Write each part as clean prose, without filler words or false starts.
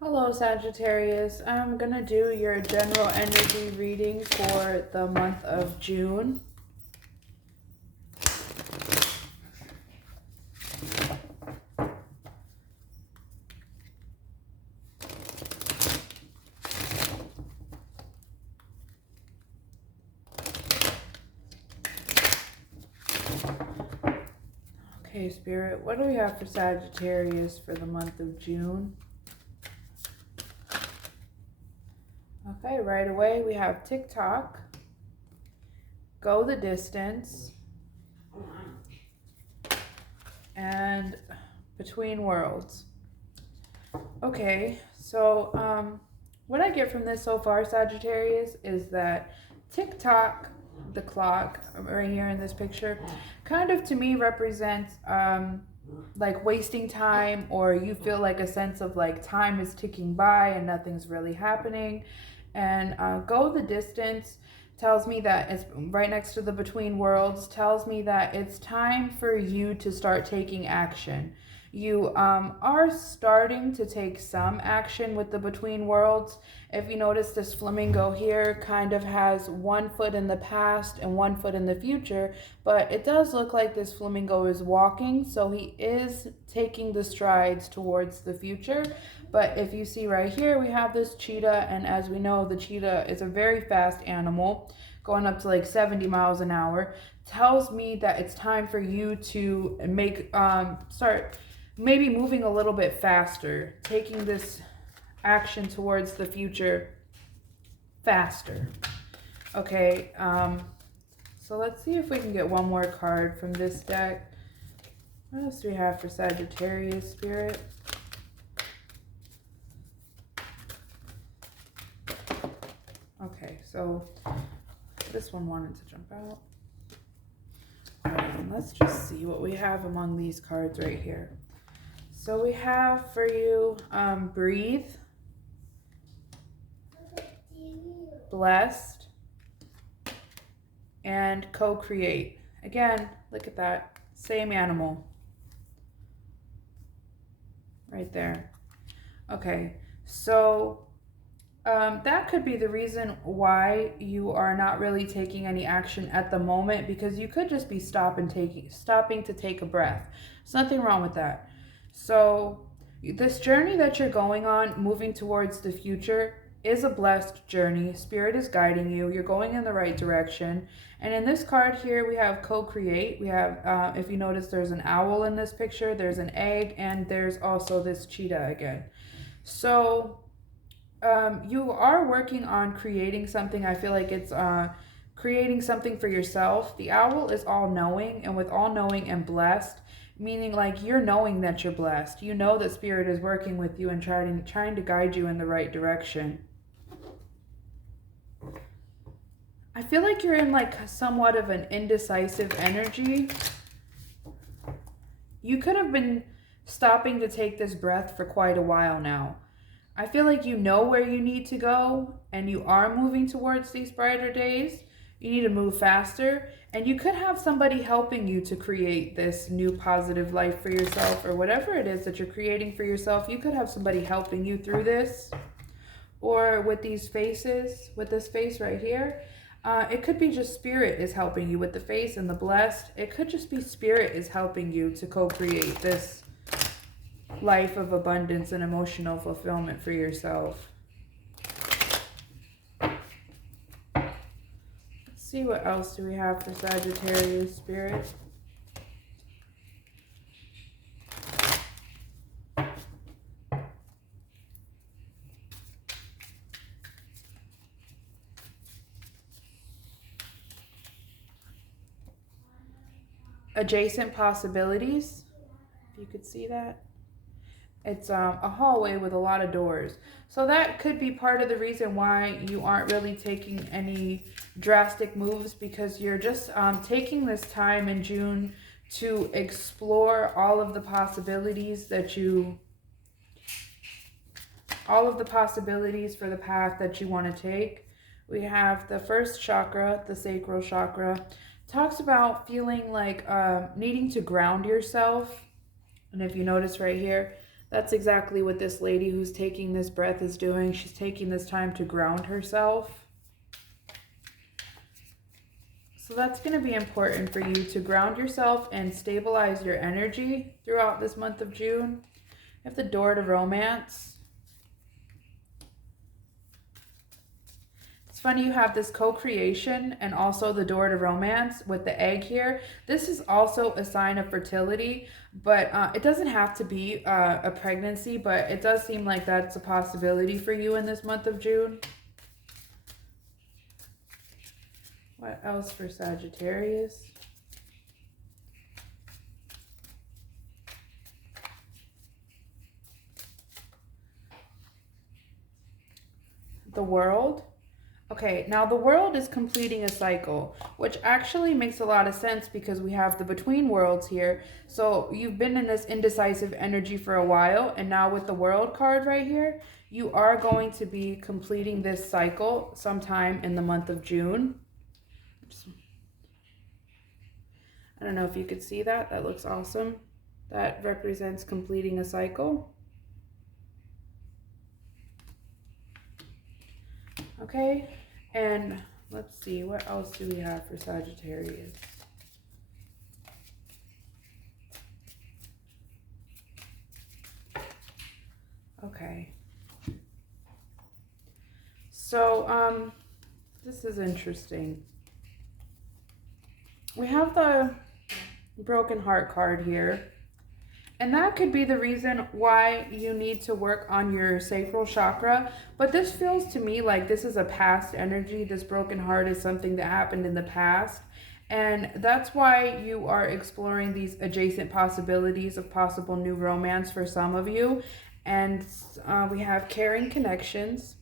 Hello, Sagittarius. I'm going to do your general energy reading for the month of June. Okay, Spirit, what do we have for Sagittarius for the month of June? Okay, right away we have TikTok, Go the Distance, and Between Worlds. Okay, so what I get from this so far, Sagittarius, is that TikTok, the clock right here in this picture, kind of to me represents like wasting time, or you feel like a sense of like time is ticking by and nothing's really happening. And Go the Distance tells me that it's right next to the Between Worlds, tells me that it's time for you to start taking action. You are starting to take some action with the Between Worlds. If you notice, this flamingo here kind of has one foot in the past and one foot in the future, but it does look like this flamingo is walking, so he is taking the strides towards the future. But if you see right here, we have this cheetah, and as we know, the cheetah is a very fast animal, going up to like 70 miles an hour. Tells me that it's time for you to start maybe moving a little bit faster, taking this action towards the future faster. Okay, so let's see if we can get one more card from this deck. What else do we have for Sagittarius, Spirit? Okay, so this one wanted to jump out. Let's just see what we have among these cards right here. So we have for you Breathe, Blessed, and Co-Create. Again, look at that. Same animal. Right there. Okay, so that could be the reason why you are not really taking any action at the moment, because you could just be stopping to take a breath. There's nothing wrong with that. So this journey that you're going on, moving towards the future, is a blessed journey. Spirit is guiding you. You're going in the right direction. And in this card here, we have Co-Create. We have, if you notice, there's an owl in this picture, there's an egg, and there's also this cheetah again. So you are working on creating something. I feel like it's creating something for yourself. The owl is all-knowing, and with all-knowing and blessed, meaning like you're knowing that you're blessed. You know that Spirit is working with you and trying to guide you in the right direction. I feel like you're in like somewhat of an indecisive energy. You could have been stopping to take this breath for quite a while now. I feel like you know where you need to go, and you are moving towards these brighter days. You need to move faster, and you could have somebody helping you to create this new positive life for yourself, or whatever it is that you're creating for yourself. You could have somebody helping you through this. Or with these faces, with this face right here, it could be just Spirit is helping you with the face and the blessed. It could just be Spirit is helping you to co-create this life of abundance and emotional fulfillment for yourself. Let's see, what else do we have for Sagittarius, Spirit? Adjacent possibilities, if you could see that. It's a hallway with a lot of doors. So that could be part of the reason why you aren't really taking any drastic moves, because you're just taking this time in June to explore all of the possibilities for the path that you want to take. We have the first chakra, the sacral chakra, talks about feeling like needing to ground yourself. And if you notice right here, That's exactly what this lady who's taking this breath is doing. She's taking this time to ground herself. So that's going to be important for you to ground yourself and stabilize your energy throughout this month of June. You have the door to romance. It's funny you have this co-creation and also the door to romance with the egg here. This is also a sign of fertility, but it doesn't have to be a pregnancy, but it does seem like that's a possibility for you in this month of June. What else for Sagittarius? The World. Okay, now the World is completing a cycle, which actually makes a lot of sense because we have the between worlds here. So you've been in this indecisive energy for a while, and now with the World card right here, you are going to be completing this cycle sometime in the month of June. I don't know if you could see that. That looks awesome. That represents completing a cycle. Okay, and let's see, what else do we have for Sagittarius? Okay. So, this is interesting. We have the broken heart card here. And that could be the reason why you need to work on your sacral chakra. But this feels to me like this is a past energy. This broken heart is something that happened in the past. And that's why you are exploring these adjacent possibilities of possible new romance for some of you. And we have caring connections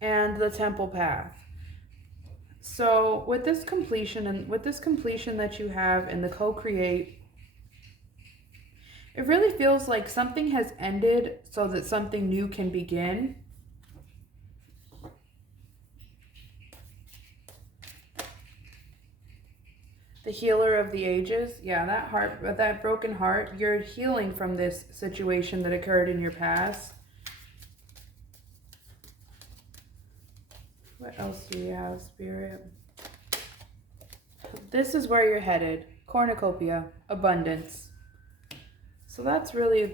and the temple path. So with this completion that you have and the co-create, it really feels like something has ended so that something new can begin. The healer of the ages. Yeah, that broken heart, you're healing from this situation that occurred in your past. What else do you have, Spirit? This is where you're headed. Cornucopia, abundance. So that's really,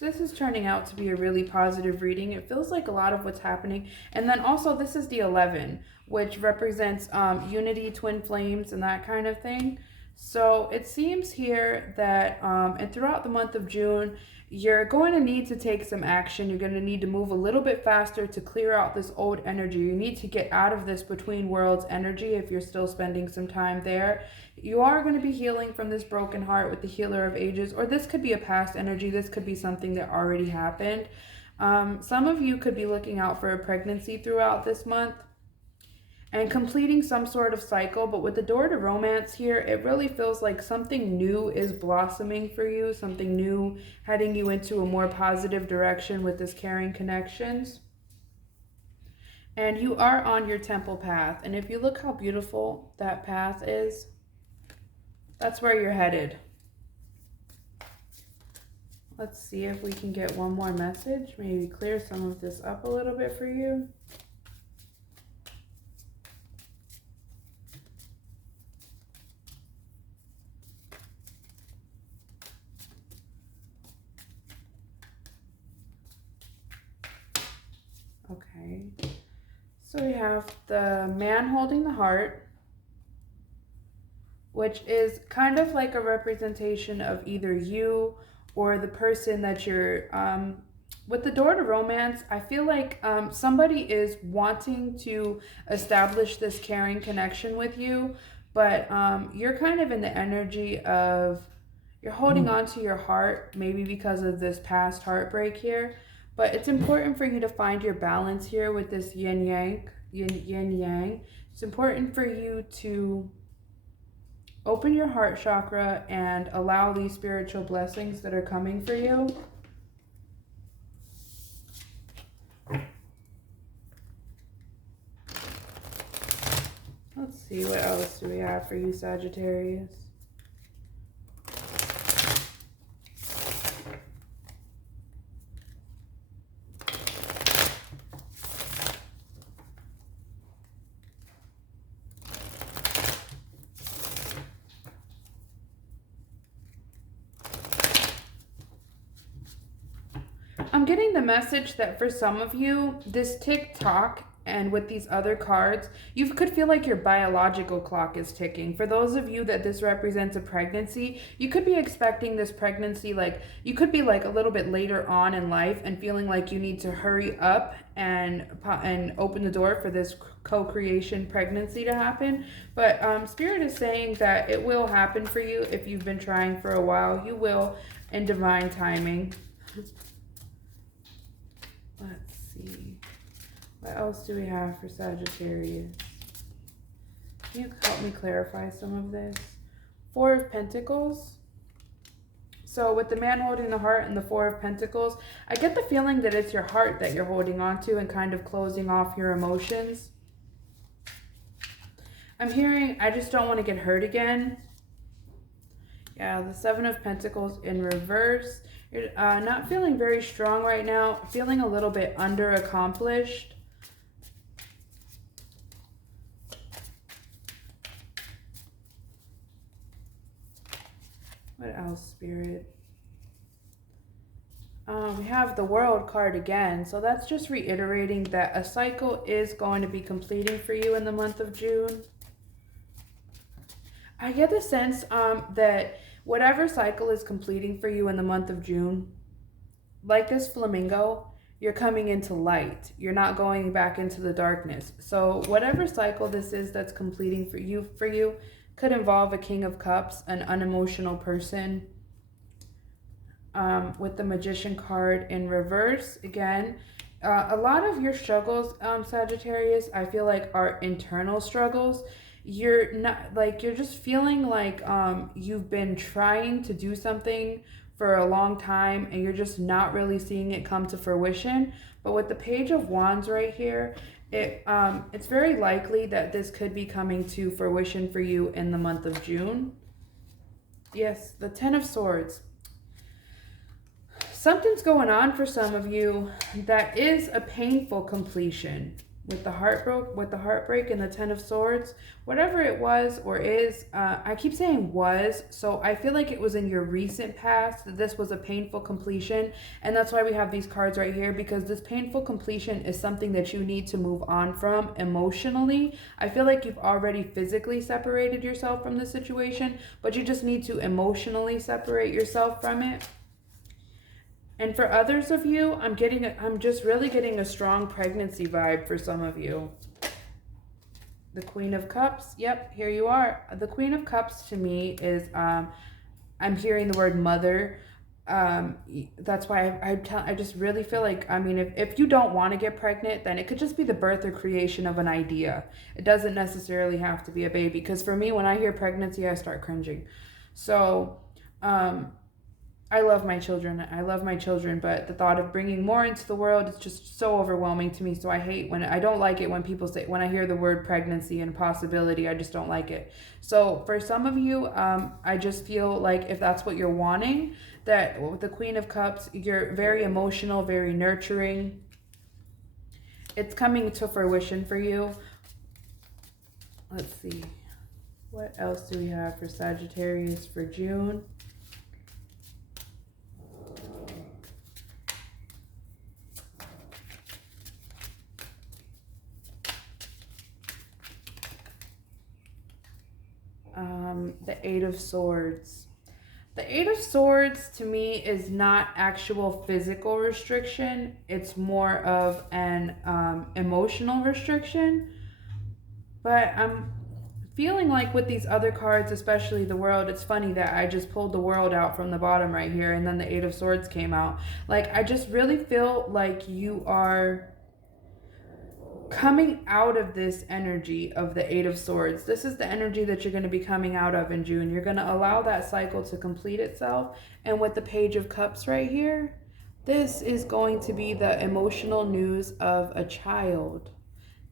this is turning out to be a really positive reading. It feels like a lot of what's happening. And then also this is the 11, which represents unity, twin flames, and that kind of thing. So it seems here that, and throughout the month of June, you're going to need to take some action. You're going to need to move a little bit faster to clear out this old energy. You need to get out of this between worlds energy if you're still spending some time there. You are going to be healing from this broken heart with the healer of ages, or this could be a past energy. This could be something that already happened. Some of you could be looking out for a pregnancy throughout this month and completing some sort of cycle. But with the door to romance here, it really feels like something new is blossoming for you, something new heading you into a more positive direction with this caring connections. And you are on your temple path. And if you look how beautiful that path is, that's where you're headed. Let's see if we can get one more message. Maybe clear some of this up a little bit for you. Okay. So we have the man holding the heart, which is kind of like a representation of either you or the person that you're, with the door to romance, I feel like somebody is wanting to establish this caring connection with you, but you're kind of in the energy of, you're holding on to your heart, maybe because of this past heartbreak here, but it's important for you to find your balance here with this yin yang. It's important for you to open your heart chakra and allow these spiritual blessings that are coming for you. Let's see, what else do we have for you, Sagittarius? I'm getting the message that for some of you, this tick-tock and with these other cards, you could feel like your biological clock is ticking. For those of you that this represents a pregnancy, you could be expecting this pregnancy, like you could be like a little bit later on in life and feeling like you need to hurry up and open the door for this co-creation pregnancy to happen. But Spirit is saying that it will happen for you if you've been trying for a while. You will in divine timing. Let's see. What else do we have for Sagittarius? Can you help me clarify some of this? Four of Pentacles. So with the man holding the heart and the Four of Pentacles, I get the feeling that it's your heart that you're holding on to and kind of closing off your emotions. I'm hearing, I just don't want to get hurt again. Yeah, the Seven of Pentacles in reverse. You're not feeling very strong right now. Feeling a little bit under-accomplished. What else, Spirit? We have the World card again. So that's just reiterating that a cycle is going to be completing for you in the month of June. I get the sense that whatever cycle is completing for you in the month of June, like this flamingo, you're coming into light. You're not going back into the darkness. So whatever cycle this is that's completing for you could involve a King of Cups, an unemotional person. With the Magician card in reverse, again, a lot of your struggles, Sagittarius, I feel like are internal struggles. You're not like, you're just feeling like you've been trying to do something for a long time and you're just not really seeing it come to fruition. But with the Page of Wands right here, it's very likely that this could be coming to fruition for you in the month of June. Yes, the Ten of Swords. Something's going on for some of you that is a painful completion. With the heartbreak and the Ten of Swords, whatever it was or is, I keep saying was, so I feel like it was in your recent past that this was a painful completion, and that's why we have these cards right here, because this painful completion is something that you need to move on from emotionally. I feel like you've already physically separated yourself from the situation, but you just need to emotionally separate yourself from it. And for others of you, I'm just really getting a strong pregnancy vibe for some of you. The Queen of Cups. Yep, here you are. The Queen of Cups to me is, I'm hearing the word mother. That's why I just really feel like, I mean, if you don't want to get pregnant, then it could just be the birth or creation of an idea. It doesn't necessarily have to be a baby. Because for me, when I hear pregnancy, I start cringing. So, I love my children, but the thought of bringing more into the world is just so overwhelming to me. So I don't like it when people say, when I hear the word pregnancy and possibility, I just don't like it. So for some of you, I just feel like if that's what you're wanting, that with the Queen of Cups, you're very emotional, very nurturing. It's coming to fruition for you. Let's see. What else do we have for Sagittarius for June? The Eight of Swords. The Eight of Swords to me is not actual physical restriction. It's more of an emotional restriction. But I'm feeling like with these other cards, especially the World, it's funny that I just pulled the World out from the bottom right here and then the Eight of Swords came out. Like, I just really feel like you are coming out of this energy of the Eight of Swords. This is the energy that you're going to be coming out of in June. You're going to allow that cycle to complete itself. And with the Page of Cups right here, this is going to be the emotional news of a child.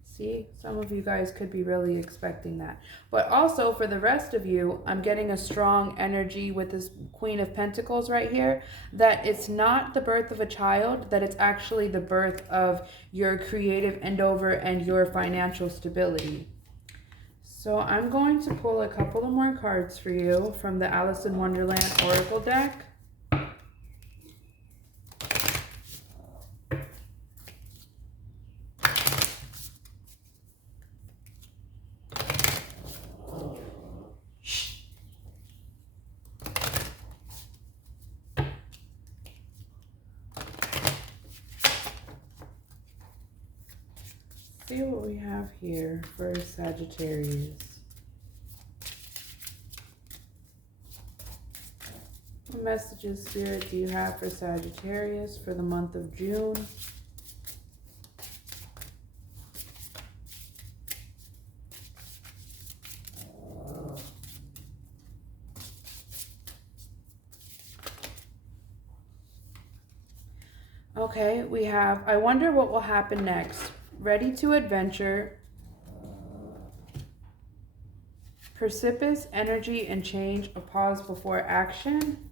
See, some of you guys could be really expecting that. But also for the rest of you, I'm getting a strong energy with this Queen of Pentacles right here, that it's not the birth of a child, that it's actually the birth of your creative endeavor and your financial stability. So I'm going to pull a couple of more cards for you from the Alice in Wonderland Oracle deck. see what we have here for Sagittarius. What messages, Spirit, do you have for Sagittarius for the month of June? Okay, we have, I wonder what will happen next. Ready to adventure. Precipitous energy and change, a pause before action.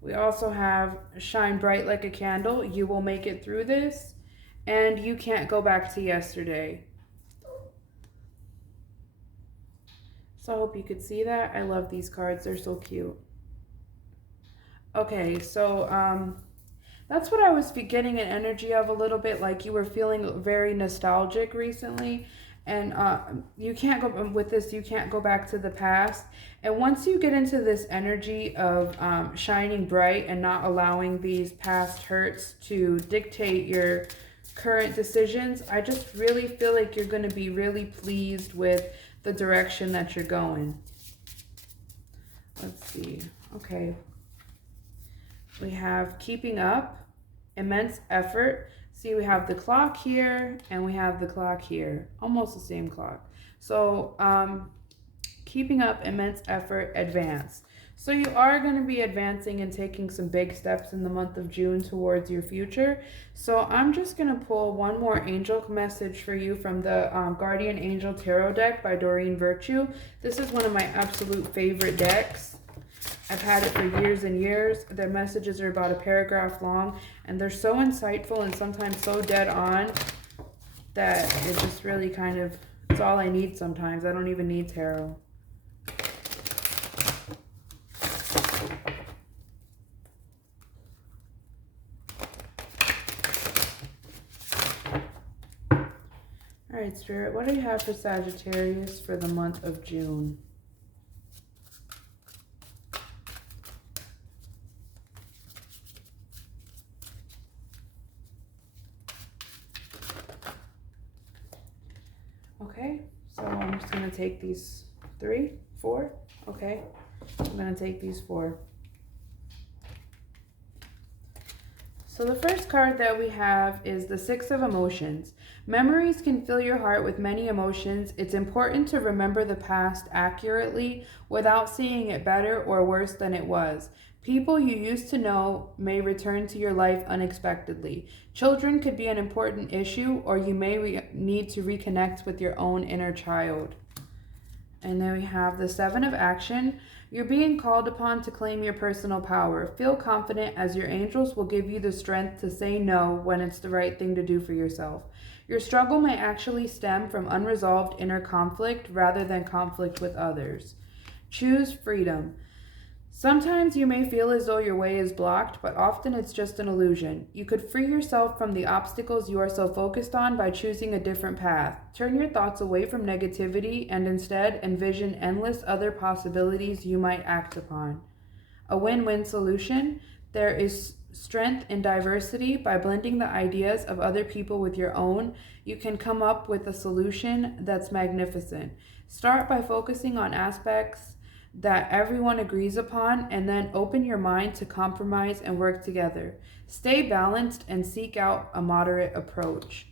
We also have shine bright like a candle. You will make it through this. And you can't go back to yesterday. So I hope you could see that. I love these cards. They're so cute. Okay, so that's what I was getting an energy of a little bit, like you were feeling very nostalgic recently. And you can't go with this, you can't go back to the past. And once you get into this energy of shining bright and not allowing these past hurts to dictate your current decisions, I just really feel like you're going to be really pleased with the direction that you're going. Let's see. Okay. We have keeping up, immense effort. See, we have the clock here and we have the clock here, almost the same clock. So keeping up, immense effort, advance. So you are going to be advancing and taking some big steps in the month of June towards your future. So I'm just going to pull one more angel message for you from the Guardian Angel Tarot deck by Doreen Virtue. This is one of my absolute favorite decks. I've had it for years and years. Their messages are about a paragraph long, and they're so insightful and sometimes so dead on that it just really kind of, it's all I need sometimes. I don't even need tarot. All right, Spirit, what do you have for Sagittarius for the month of June? Okay, so I'm just going to take these 3, 4. Okay, I'm going to take these 4. So the first card that we have is the Six of Emotions. Memories can fill your heart with many emotions. It's important to remember the past accurately without seeing it better or worse than it was. People you used to know may return to your life unexpectedly. Children could be an important issue, or you may need to reconnect with your own inner child. And then we have the Seven of Action. You're being called upon to claim your personal power. Feel confident, as your angels will give you the strength to say no when it's the right thing to do for yourself. Your struggle may actually stem from unresolved inner conflict rather than conflict with others. Choose freedom. Sometimes you may feel as though your way is blocked, but often it's just an illusion. You could free yourself from the obstacles you are so focused on by choosing a different path. Turn your thoughts away from negativity and instead envision endless other possibilities you might act upon. A win-win solution. There is strength in diversity. By blending the ideas of other people with your own, you can come up with a solution that's magnificent. Start by focusing on aspects that everyone agrees upon, and then open your mind to compromise and work together. Stay balanced and seek out a moderate approach.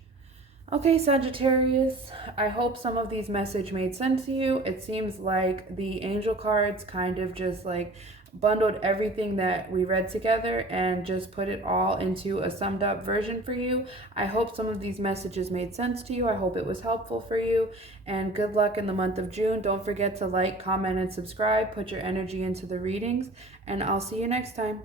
Okay, Sagittarius, I hope some of these messages made sense to you. It seems like the angel cards kind of just like bundled everything that we read together and just put it all into a summed up version for you. I hope some of these messages made sense to you. I hope it was helpful for you, and good luck in the month of June. Don't forget to like, comment, and subscribe. Put your energy into the readings, and I'll see you next time.